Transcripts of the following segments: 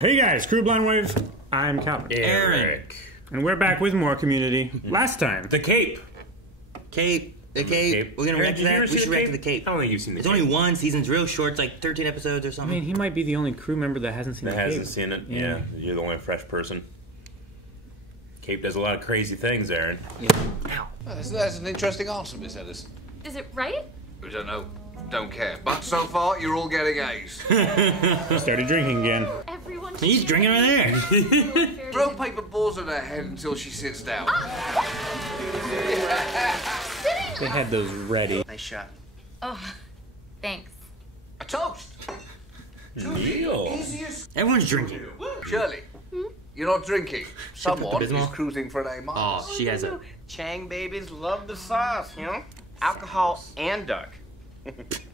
Hey guys, Crew Blind Wave. I'm Calvin. Eric. And we're back with more community. Last time. The Cape. The Cape. We're gonna react to that. We should react to the Cape. I don't think you've seen the Cape. There's only one. Season's real short. It's like 13 episodes or I something. mean, he might be the only crew member that hasn't seen the Cape. That hasn't seen it. Yeah. You're the only fresh person. Cape does a lot of crazy things, Aaron. Yeah. Ow. That's an interesting answer, Miss Ellis. Is it right? I don't know. Don't care. But so far, you're all getting A's. Started drinking again. Everyone. He's drinking over there. Throw paper balls at her head until she sits down. They had those ready. Nice shot. Oh, thanks. A toast. Neil. Easiest. Everyone's drinking. Shirley, you're not drinking. Someone is Bismol? cruising for an A-. Oh, she has a... Chang Babies love the sauce, you know? Alcohol and duck.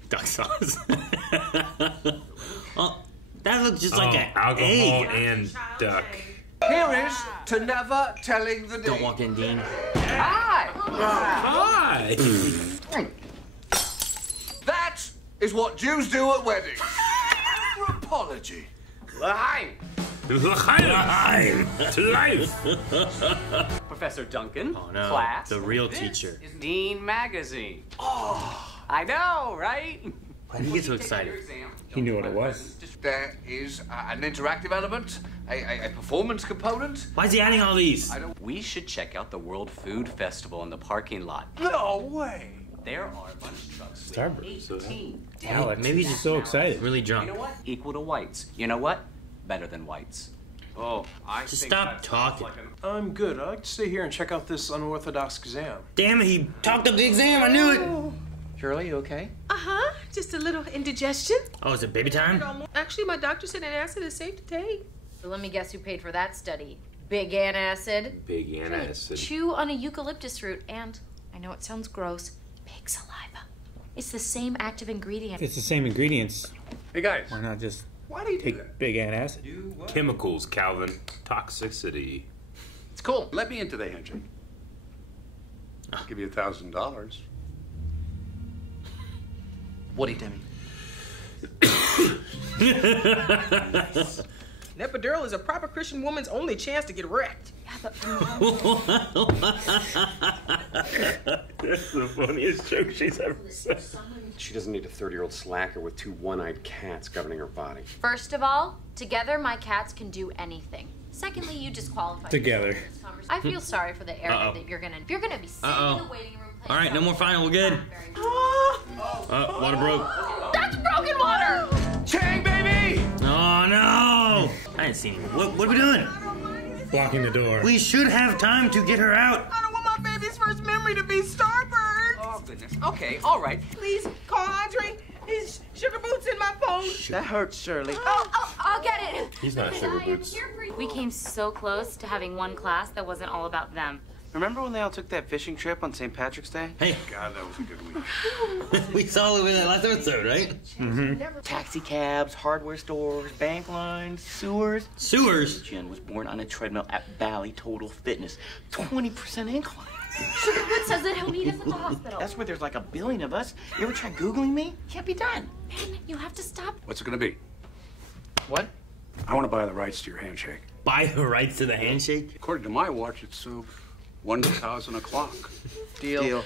duck sauce. Oh, that looks just like an alcohol egg. and duck. Here is to never telling the Don't dean. walk in, Dean. Hi. Hi. That is what Jews do at weddings. Apology. L'chaim! L'chaim. To life. Professor Duncan. Oh, no. Class. The real teacher. Is Dean Magazine. Oh. I know, right? Why did he get so excited? He knew what it was. There is an interactive element, a performance component. Why is he adding all these? We should check out the World Food Festival in the parking lot. No way. There are a bunch of trucks. with Starburst. 18. Alex, maybe he's just so excited. Really You drunk. know what? Equal to whites. You know what? Better than whites. Oh, I Just think stop that talking. sounds like I'm good. I'd like to stay here and check out this unorthodox exam. Damn it, he talked up the exam. I knew it. Shirley, you okay? Uh-huh. Just a little indigestion. Oh, is it baby time? Actually, my doctor said an acid is safe to take. So let me guess who paid for that study. Big antacid. Big antacid. Chew on a eucalyptus root and, I know it sounds gross, pig saliva. It's the same active ingredient. It's the same ingredients. Hey guys, Why not just why do you do take that? big antacid? Chemicals, Calvin. Toxicity. It's cool. Let me into the handshake. I'll give you $1,000. Woody Demi. An epidural is a proper Christian woman's only chance to get wrecked. Yeah, but That's the funniest joke she's ever said. She doesn't need a 30-year-old slacker with two one-eyed cats governing her body. first of all, together my cats can do anything. Secondly, you disqualify Together. yourself from this conversation. I feel sorry for the area that you're gonna be sitting in the waiting room. All right, no more final. We're good. Water broke. That's broken water! Chang Baby! Oh, no. I didn't see him. What are we doing? Blocking the door. We should have time to get her out. I don't want my baby's first memory to be Starburst. Oh, goodness. Okay, all right. Please call Andre. His sugar boots in my phone. That hurts, Shirley. I'll get it. He's not sugar boots. We came so close to having one class that wasn't all about them. Remember when they all took that fishing trip on St. Patrick's Day? Hey, God, that was a good week. we saw it in that last episode, right? Taxi cabs, hardware stores, bank lines, sewers. Sewers. Jen was born on a treadmill at Valley Total Fitness. 20% incline. Sugar Boots says that he'll meet us at the hospital. That's where there's like 1 billion of us. You ever try Googling me? Can't be done. Man, you have to stop. What's it gonna be? What? I want to buy the rights to your handshake. Buy the rights to the handshake. According to my watch, it's 1,000 o'clock. Deal.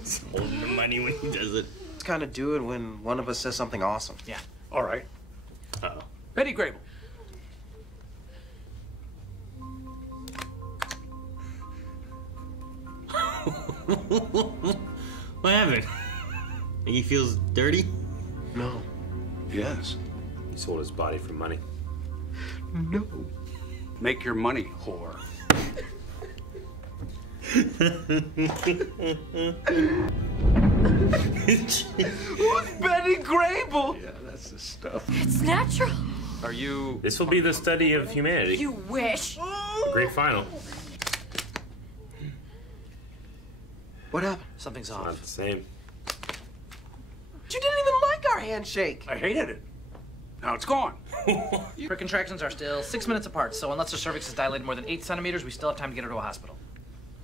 He's holding the money when he does it. Let's kind of do it when one of us says something awesome. Yeah. All right. Uh-oh. Betty Grable. What happened? Think he feels dirty? No. Yes. He sold his body for money. No. Make your money, whore. Who's Betty Grable? Yeah, that's the stuff. It's natural. Are you... This will be the study of humanity. You wish. The great final. What happened? Something's Not off. the same. You didn't even like our handshake. I hated it. Now it's gone. Her contractions are still 6 minutes apart, so unless her cervix is dilated more than 8 centimeters, we still have time to get her to a hospital.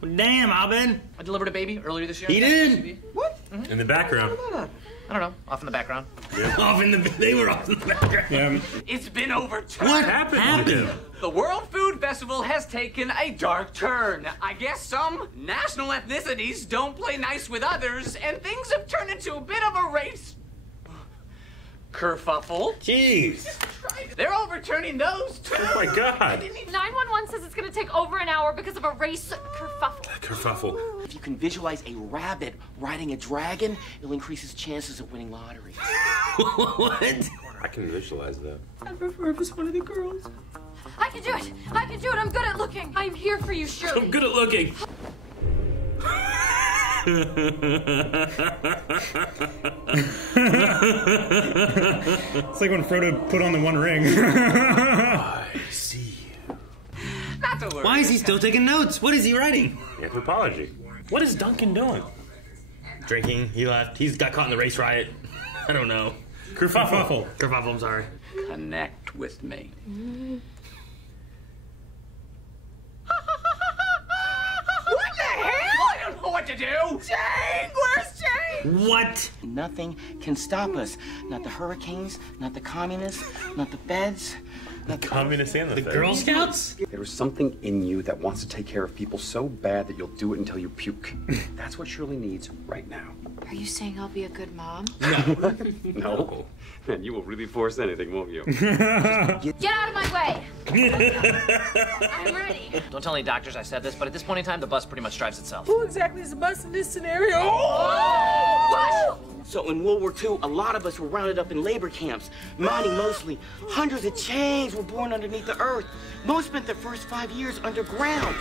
Damn, Abed. I delivered a baby earlier this year. He did. What? In the background. How did that happen? I don't know, off in the background. They were off in the background. Yeah. It's been overturned. What happened? The World Food Festival has taken a dark turn. I guess some national ethnicities don't play nice with others, and things have turned into a bit of a race kerfuffle. Jeez. They're overturning those too. Oh my God. 911 says it's gonna take over an hour because of a race kerfuffle. Kerfuffle. If you can visualize a rabbit riding a dragon, it'll increase his chances of winning lottery. What? I can visualize that. I prefer if it's one of the girls. I can do it. I can do it. I'm good at looking. I'm here for you, Shirley. I'm good at looking. It's like when Frodo put on the One Ring. I see you. Not to worry. Why is he still taking notes? What is he writing? Anthropology. What is Duncan doing? Drinking. He left. He's got caught in the race riot. I don't know. Kerfuffle. Kerfuffle, I'm sorry. Connect with me. What the hell? I don't know what to do. Chang, where's Chang? What? Nothing can stop us. Not the hurricanes, not the communists, not the feds, not the... Communist and the Girl Scouts? There's something in you that wants to take care of people so bad that you'll do it until you puke. That's what Shirley needs right now. Are you saying I'll be a good mom? No. Man, you will really force anything, won't you? Get out of my way. I'm ready. Don't tell any doctors I said this, but at this point in time, the bus pretty much drives itself. Who exactly is the bus in this scenario? So in World War II, a lot of us were rounded up in labor camps, mining mostly. Hundreds of Changs were born underneath the earth. Most spent their first 5 years underground.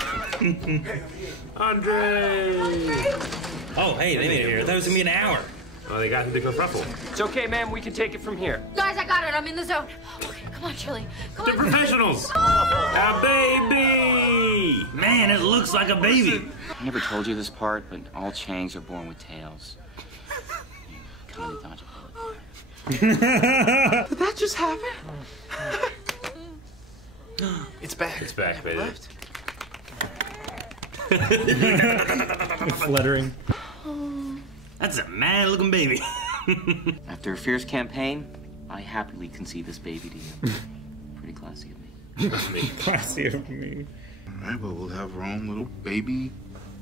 Andre! Oh, hey, they made it here. I thought it was gonna be an hour. Oh, they got him to kerfuffle. It's okay, ma'am. We can take it from here. Guys, I got it. I'm in the zone. Okay, come on, Shirley. Come They're on. professionals. A baby! Man, it looks like a baby. I never told you this part, but all Changs are born with tails. Kind of dodge a bullet. Did that just happen? It's back. It's back, baby. Fluttering. That's a mad-looking baby. After a fierce campaign, I happily concede this baby to you. Pretty classy of me. Classy of me. Right, well, we'll have our own little baby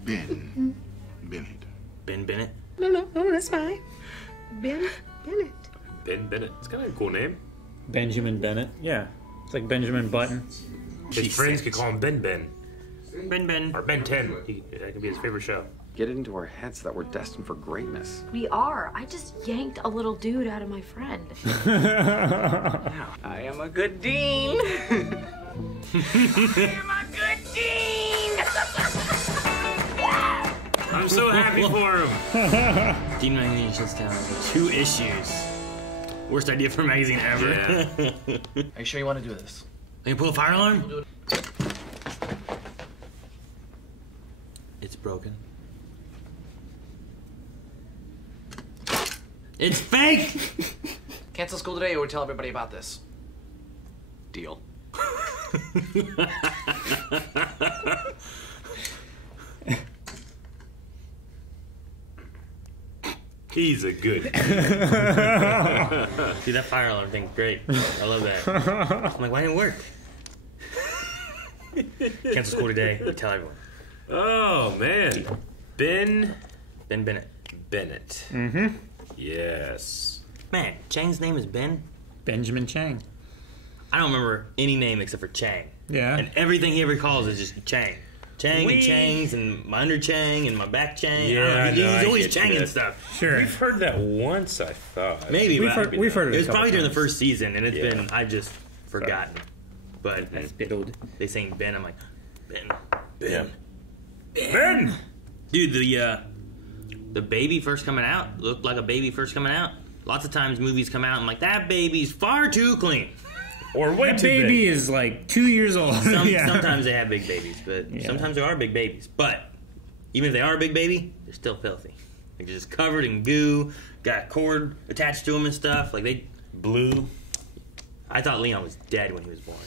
Ben Bennett. Ben Bennett? No, that's fine. Ben Bennett. Ben Bennett. It's kind of a cool name. Benjamin Bennett. Yeah. It's like Benjamin Button. His friends could call him Ben Ben. Ben Ben. Or Ben 10. That could be his favorite show. Get it into our heads that we're destined for greatness. We are. I just yanked a little dude out of my friend. I am a good dean. I am a good dean. I'm so happy for him. Dean Magazine shuts down 2 issues. Worst idea for a magazine ever. Yeah. Are you sure you want to do this? Can you pull a fire alarm? We'll do it. It's broken. It's fake! Cancel school today or tell everybody about this? Deal. He's a good. See, that fire alarm thing's great. I love that. I'm like, why didn't it work? Cancel school today. Tell everyone. Oh, man. Ben Bennett. Bennett. Mm-hmm. Yes. Man, Chang's name is Ben? Benjamin Chang. I don't remember any name except for Chang. Yeah. And everything he ever calls is just Chang. Chang and Changs and my under Chang and my back Chang. Yeah, he's always get Changing that. stuff. Sure. We've heard that once, I thought. Maybe. We've but heard it. It was probably during the times. first season, and it's Yeah. been, I've just forgotten. But That's biddled. they saying Ben, I'm like, Ben. Yeah. Ben! Dude, the baby first coming out looked like a baby first coming out. Lots of times movies come out and I'm like, that baby's far too clean. Or way That too baby big. is like 2 years old. Yeah. Sometimes they have big babies, but Yeah. sometimes there are big babies. But even if they are a big baby, they're still filthy. They're just covered in goo, got a cord attached to them and stuff. Like they blue. I thought Leon was dead when he was born.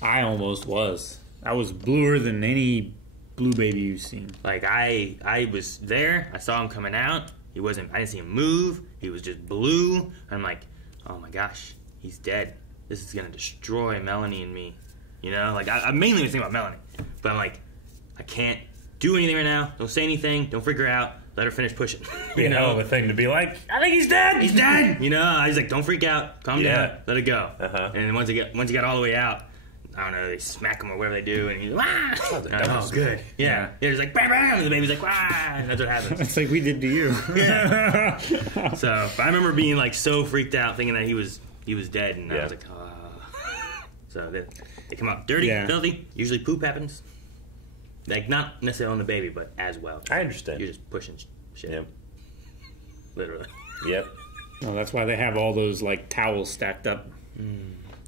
I almost was. I was bluer than any blue baby you've seen. Like I was there. I saw him coming out. He wasn't. I didn't see him move. He was just blue. I'm like, oh my gosh, he's dead. This is gonna destroy Melanie and me. You know, like I mainly was thinking about Melanie, but I'm like, I can't do anything right now. Don't say anything. Don't freak her out. Let her finish pushing. You know, of a thing to be like, I think he's dead. He's dead. You know, I was like, don't freak out. Calm down. Let it go. And then once he got all the way out, I don't know, they smack him or whatever they do, and he's like, oh, good. Yeah. There's like, bam, bam, and the baby's like, wah, and that's what happens. It's like we did to you. Yeah. So, but I remember being like so freaked out, thinking that he was dead, and I was like, So they come out dirty, filthy. Usually poop happens. Like, not necessarily on the baby, but as well. I understand. You're just pushing shit. Yep. Literally. Yep. Well, that's why they have all those, like, towels stacked up.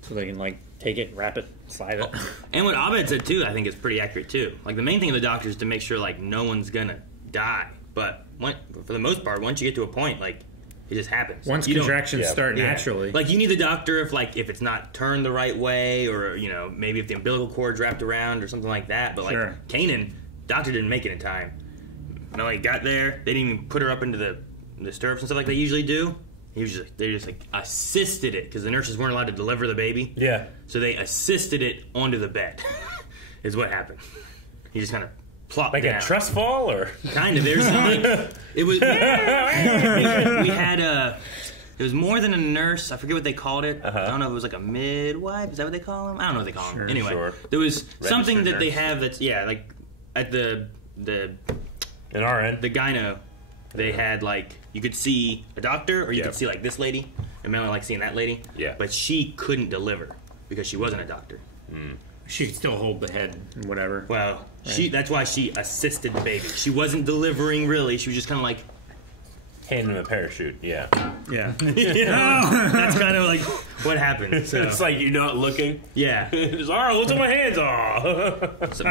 So they can, like, take it, wrap it, slide it. And what Abed said, too, I think is pretty accurate, too. Like, the main thing of the doctor is to make sure, like, no one's gonna die. But for the most part, once you get to a point, like, it just happens. Once contractions start naturally. Like, you need the doctor if it's not turned the right way, or, you know, maybe if the umbilical cord's wrapped around or something like that. But, like, Kanan, doctor didn't make it in time. Melanie got there. They didn't even put her up into the stirrups and stuff like they usually do. They just, like, assisted it, because the nurses weren't allowed to deliver the baby. Yeah. So they assisted it onto the bed, is what happened. He just kind of plopped like down. a trust fall, or kind of. There's some, like, it was. we had it was more than a nurse. I forget what they called it. I don't know if it was like a midwife. Is that what they call them? I don't know what they call them. Anyway, there was something that they have that's like at the in our end, the gyno. They had, like, you could see a doctor, or you could see, like, this lady, and Melanie liked seeing that lady. Yeah. But she couldn't deliver because she wasn't a doctor. She could still hold the head and whatever. Well, that's why she assisted the baby. She wasn't delivering, really. She was just kind of like... handing him a parachute, Yeah. That's kind of like what happened. So. It's like you're not looking. Yeah. Just, all right, what's on my hands? So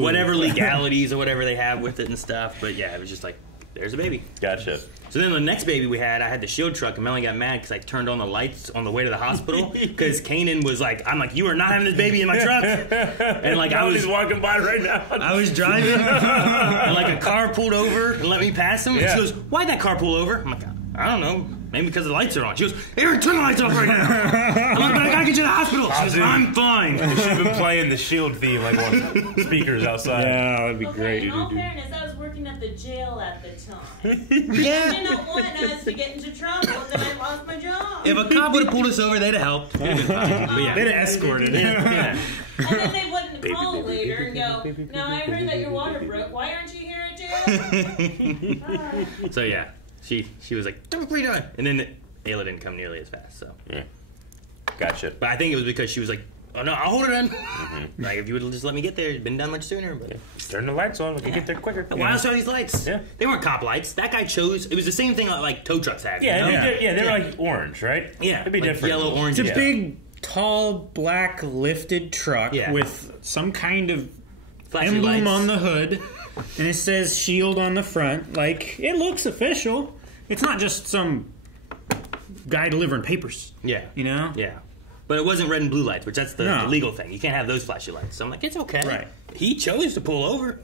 whatever legalities or whatever they have with it and stuff. But yeah, it was just like, there's a baby. Gotcha. So then the next baby we had, I had the shield truck, and Melanie got mad because I turned on the lights on the way to the hospital because Kanan was like, I'm like, you are not having this baby in my truck. And like I was walking by right now. I was driving, and like a car pulled over and let me pass him. And she goes, why'd that car pull over? I'm like, I don't know. Maybe because the lights are on. She goes, Aaron, turn the lights off right now. I'm like, but I gotta get you to the hospital. She goes, I'm fine. She's been playing the Shield theme like on speakers outside. Yeah, that'd be great. In all fairness, I was working at the jail at the time. I did not want us to get into trouble, and then I lost my job. If a cop would have pulled us over, they'd have helped. They'd have been fine. They'd have escorted. And then they wouldn't call later and go, no, I heard that your water broke. Why aren't you here at jail? So yeah. She was like, what are you doing? And then Ayla didn't come nearly as fast, so. Yeah. Gotcha. But I think it was because she was like, oh no, I'll hold it in. Like, if you would have just let me get there, it'd been done much sooner. But turn the lights on, we can get there quicker. Why else are these lights? Yeah. They weren't cop lights. That guy chose, it was the same thing like tow trucks had. Yeah, you know? they're like orange, right? Yeah. It'd be like different. Yellow, orange. It's a big, tall, black, lifted truck with some kind of emblem lights on the hood. And it says Shield on the front. Like, it looks official. It's not just some guy delivering papers. Yeah. You know? Yeah. But it wasn't red and blue lights, which that's the legal thing. You can't have those flashy lights. So I'm like, it's okay. Right. He chose to pull over.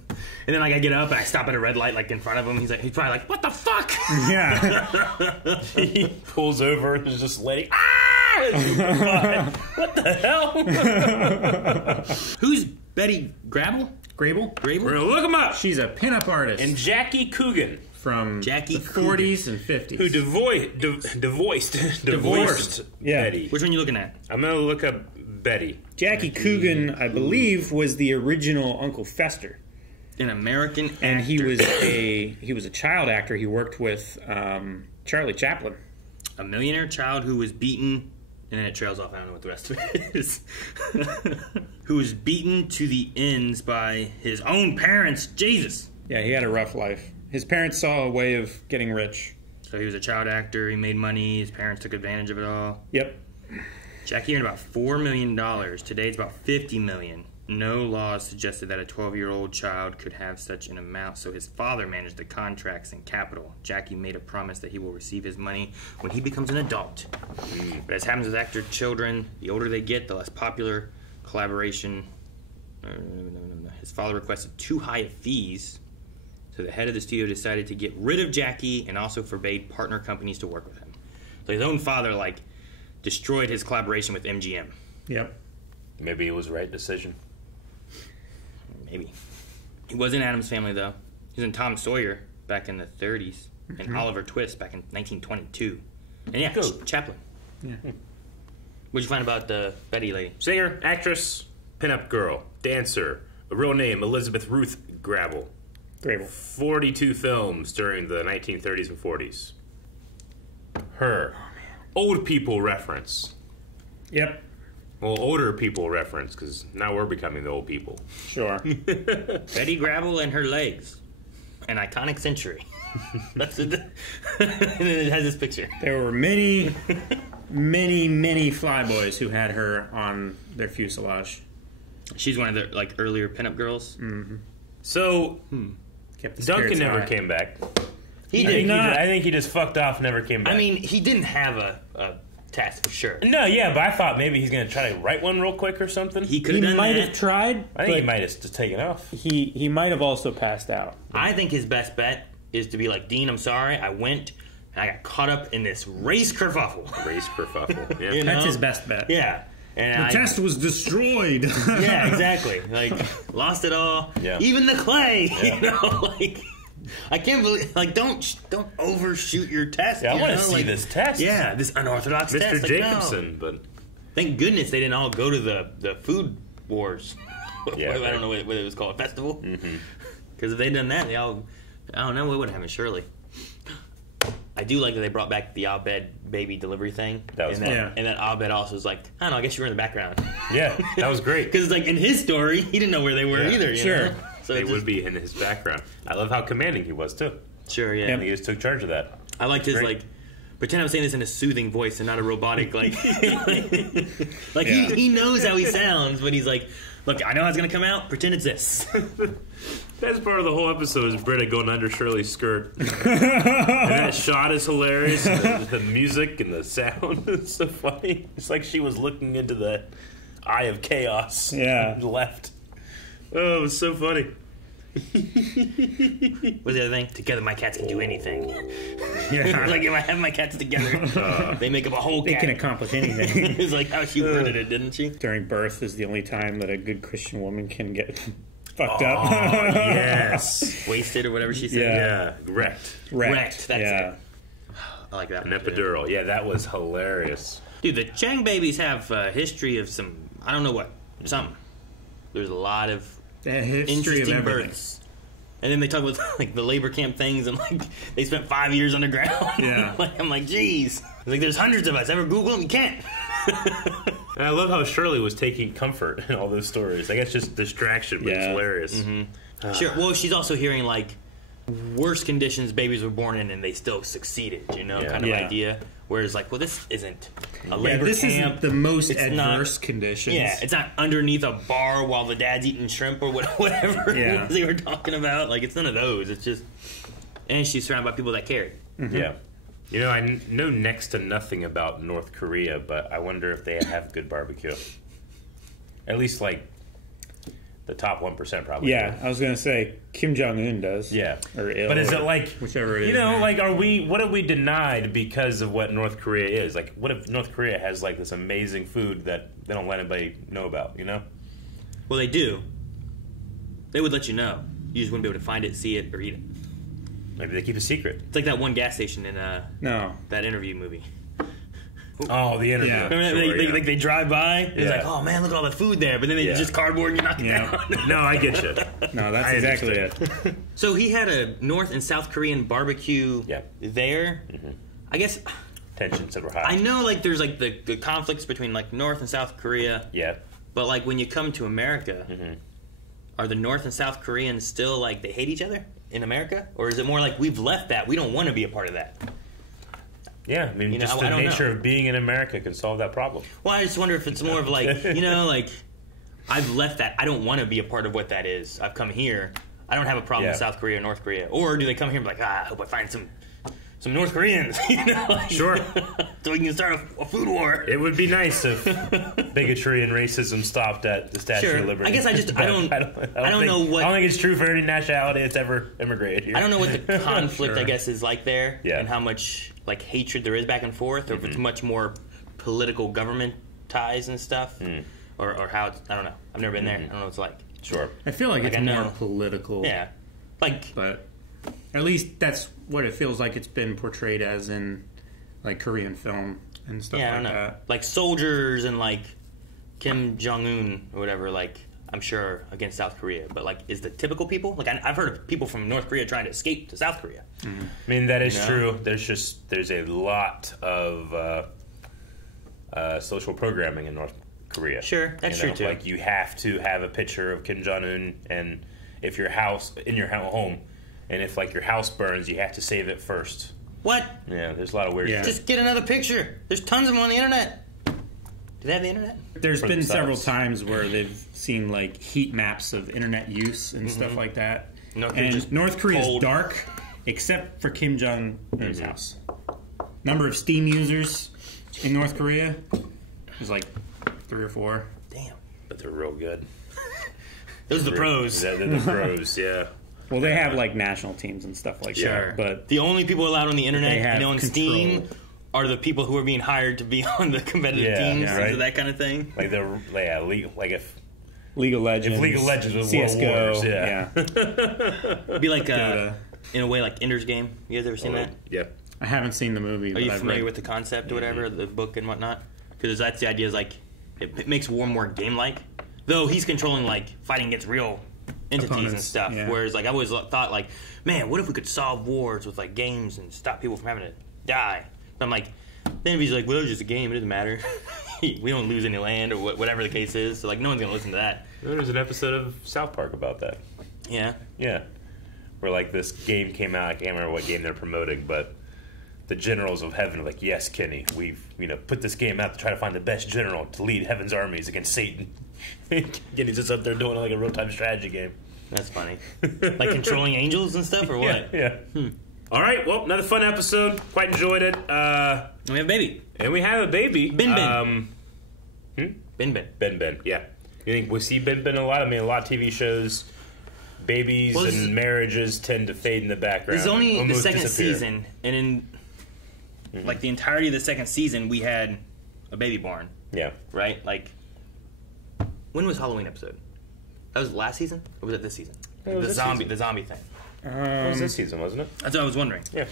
And then like I get up and I stop at a red light like in front of him. He's probably like, what the fuck? Yeah. He pulls over and is just letting what the hell? Who's Betty Grable? Grable? We're gonna look him up. She's a pinup artist. And Jackie Coogan. From the 40s and 50s. Who divorced Betty. Which one are you looking at? I'm going to look up Betty. Jackie Coogan, I believe, was the original Uncle Fester. An American actor. And he was a child actor. He worked with Charlie Chaplin. A millionaire child who was beaten, and then it trails off. I don't know what the rest of it is. Who was beaten to the ends by his own parents. Jesus. Yeah, he had a rough life. His parents saw a way of getting rich. So he was a child actor. He made money. His parents took advantage of it all. Yep. Jackie earned about $4 million. Today it's about $50 million. No laws suggested that a 12-year-old child could have such an amount, so his father managed the contracts and capital. Jackie made a promise that he will receive his money when he becomes an adult. But as happens with actor children, the older they get, the less popular collaboration. His father requested too high of fees, So the head of the studio decided to get rid of Jackie and also forbade partner companies to work with him. So his own father, like, destroyed his collaboration with MGM. Yep. Maybe it was the right decision. Maybe. He was in Addams Family, though. He was in Tom Sawyer back in the 30s and Oliver Twist back in 1922. And yeah, Chaplin. Yeah. What'd you find about the Betty lady? Singer, actress, pinup girl, dancer. A real name, Elizabeth Ruth Grable. 42 films during the 1930s and 40s. Her. Old people reference. Yep. Well, older people reference, because now we're becoming the old people. Sure. Betty Grable and her legs. An iconic century. That's it. And then it has this picture. There were many flyboys who had her on their fuselage. She's one of the like earlier pinup girls. Mm-hmm. So, Kept the Duncan spirits never high. came back. He did not. I think he just fucked off, never came back. I mean, he didn't have a task for sure. No, yeah, but I thought maybe he's going to try to write one real quick or something. He could have done might that. have tried. I think he might have just taken off. He might have also passed out. I think his best bet is to be like, Dean, I'm sorry, I went and I got caught up in this race kerfuffle. Race kerfuffle, yeah. You know? That's his best bet. Yeah. And The test was destroyed. Yeah, exactly. Like, lost it all. Yeah. Even the clay. Yeah. You know, like, I can't believe, like, don't overshoot your test. Yeah, I want to know? see Like, this test. Yeah, this unorthodox Mr. test. Like, Jacobson, no. but... Thank goodness they didn't all go to the food wars. Yeah, I don't know what it was called, festival. Because if they'd done that, they all, I don't know what would happen. Shirley. I do like that they brought back the Abed baby delivery thing. That was and fun. then, and then Abed also was like, I don't know, I guess you were in the background. Yeah, that was great. Because like in his story, he didn't know where they were either. You know? So they would be in his background. I love how commanding he was too. Sure, yeah. He just took charge of that. I liked his Great. like. Pretend I'm saying this in a soothing voice and not a robotic like. Like he knows how he sounds, but he's like, look, I know how it's gonna come out. Pretend it's this. Best part of the whole episode is Britta going under Shirley's skirt. And that shot is hilarious. The music and the sound is so funny. It's like she was looking into the eye of chaos. Yeah. Left. Oh, it was so funny. What's the other thing? Together, my cats can do anything. Yeah. Like if I have my cats together, they make up a whole They cat. can accomplish anything. It's like how she worded it, didn't she? During birth is the only time that a good Christian woman can get fucked up. Yes. Wasted or whatever she said. Yeah. Wrecked. Wrecked. That's yeah. it. I like that. An one, too. epidural. Yeah, that was hilarious. Dude, the Chang Babies have a history of some, I don't know what, something. There's a lot of The history of interesting everything. births. And then they talk about like the labor camp things and like they spent 5 years underground. Yeah. Like, I'm like, geez. Like there's hundreds of us. Ever Google them? You can't. And I love how Shirley was taking comfort in all those stories. Like, it's just distraction, but it's Yeah. hilarious. Sure. Well, she's also hearing like worse conditions babies were born in and they still succeeded, you know, Yeah. kind of Yeah. idea. Whereas like, well, this isn't a Yeah, labor this camp. isn't the most It's adverse not- conditions. Yeah, it's not underneath a bar while the dad's eating shrimp or whatever Yeah. it was they were talking about. Like, it's none of those. It's just, and she's surrounded by people that care. Yeah. You know, I know next to nothing about North Korea, but I wonder if they have good barbecue. At least, like, the top 1% probably. Yeah, do. I was gonna say Kim Jong Un does. Yeah. Or Il, But is or it like, whichever it is? you know, man. like, what have we denied because of what North Korea is? Like, what if North Korea has, like, this amazing food that they don't let anybody know about, you know? Well, they do. They would let you know. You just wouldn't be able to find it, see it, or eat it. Maybe they keep a secret. It's like that one gas station in no. that interview movie. Oh, the interview. Yeah. Remember Sure, they drive by and it's Yeah. like, oh man, look at all the food there. But then they just cardboard and you knock it Yeah. down. No, I get you. No, that's I exactly understand. it. So he had a North and South Korean barbecue Yeah. there. I guess Tensions that were high. I know like there's like the conflicts between like North and South Korea. Yeah. But like when you come to America, are the North and South Koreans still like they hate each other in America? Or is it more like we've left that, we don't want to be a part of that? Yeah, I mean, You know, just I the don't nature know. of being in America can solve that problem. Well, I just wonder if it's more of like, you know, like I've left that. I don't want to be a part of what that is. I've come here. I don't have a problem with Yeah. South Korea or North Korea. Or do they come here and be like, I hope I find some some North Koreans, you know? Like, Sure. So we can start a food war. It would be nice if bigotry and racism stopped at the Statue of Liberty. I guess I don't know what. I don't think it's true for any nationality that's ever immigrated here. I don't know what the conflict, Sure. I guess, is like there, Yeah. and how much like hatred there is back and forth, or if it's much more political government ties and stuff, or how it's, I don't know. I've never been there. I don't know what it's like. Sure. I feel like it's I more know. political. Yeah. Like, but at least that's what it feels like it's been portrayed as in like Korean film and stuff yeah, I like don't know. that. Like soldiers and like Kim Jong-un or whatever, like I'm sure against South Korea, but like is the typical people? Like I've heard of people from North Korea trying to escape to South Korea. I mean, that is true. There's a lot of social programming in North Korea. Sure, that's true too. Like you have to have a picture of Kim Jong-un, and if your house in your home, and if like your house burns, you have to save it first. What? Yeah, there's a lot of weird shit. Just get another picture. There's tons of them on the internet. Do they have the internet? There's been several times where they've seen like heat maps of internet use and stuff like that. North Korea is dark, except for Kim Jong-un's house. Number of Steam users in North Korea is like 3 or 4. Damn. But they're real good. Those are the pros. They're the pros, yeah. Well, they have like national teams and stuff like that. But the only people allowed on the internet and on control. Steam are the people who are being hired to be on the competitive teams, right? That kind of thing. Like if League of Legends, if League of Legends was CS:GO, World Wars, yeah. It'd be like in a way like Ender's Game. You guys ever seen that? Yeah. I haven't seen the movie. Are you familiar with the concept or whatever, the book and whatnot? Because that's the idea. Is like it makes war more game-like. Though he's controlling like fighting against real entities opponents and stuff. Yeah. Whereas like I always thought like, man, what if we could solve wars with like games and stop people from having to die? But I'm like, then if he's like, well, it's just a game. It doesn't matter. We don't lose any land or whatever the case is. So like, no one's gonna listen to that. There's an episode of South Park about that. Yeah. Yeah. Where like this game came out. I can't remember what game they're promoting, but the generals of heaven are like, yes, Kenny, we've put this game out to try to find the best general to lead heaven's armies against Satan. Kenny's just up there doing like a real-time strategy game. That's funny. Like controlling angels and stuff, or what? Yeah. All right, well, another fun episode. Quite enjoyed it. And we have a baby. And we have a baby. Ben. Ben, yeah. You think we see Ben a lot? I mean, a lot of TV shows, babies and marriages tend to fade in the background. This is only the second disappear. season, and in like the entirety of the second season, we had a baby born. Yeah. Right? Like, when was Halloween episode? That was last season? Or was it this season? The zombie thing. It was this season, wasn't it? That's what I was wondering. Yeah.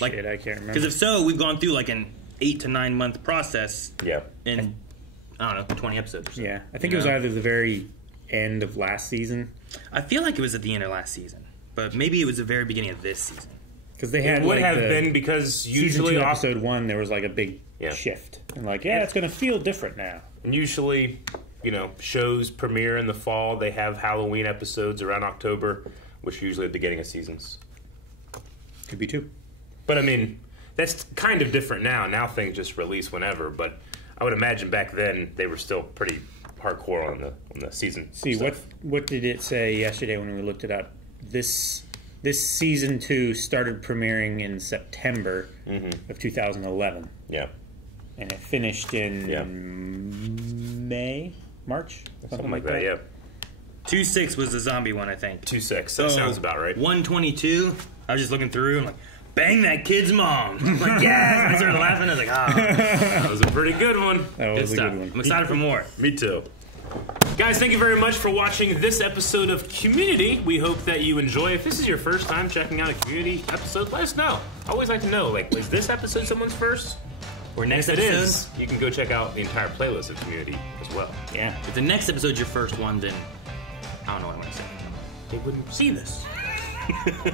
Like, I can't remember. Because if so, we've gone through like an 8 to 9 month process. Yeah. In, I don't know, 20 episodes or so. Yeah. I think it was either the very end of last season. I feel like it was at the end of last season. But maybe it was the very beginning of this season. Because they had it would like have the been because usually season 2, episode 1 there was like a big shift and like it's going to feel different now. And usually, shows premiere in the fall. They have Halloween episodes around October, which are usually at the beginning of seasons. Could be 2. But I mean, that's kind of different now. Now things just release whenever. But I would imagine back then they were still pretty hardcore on the season. See stuff. what did it say yesterday when we looked it up? This season 2 started premiering in September of 2011. Yeah. And it finished in March? Something like that, yeah. 2-6 was the zombie one, I think. 2-6, that sounds about right. 122, I was just looking through and like, bang that kid's mom. I'm like, yes! I started laughing. I was like, That was a pretty good one. That was a good one. I'm excited for more. Me too. Guys, thank you very much for watching this episode of Community. We hope that you enjoy. If this is your first time checking out a Community episode, let us know. I always like to know, like, was this episode someone's first? Or next episode? episode? It is, you can go check out the entire playlist of Community as well. Yeah. If the next episode's your first one, then I don't know what I'm going to say. They wouldn't see this.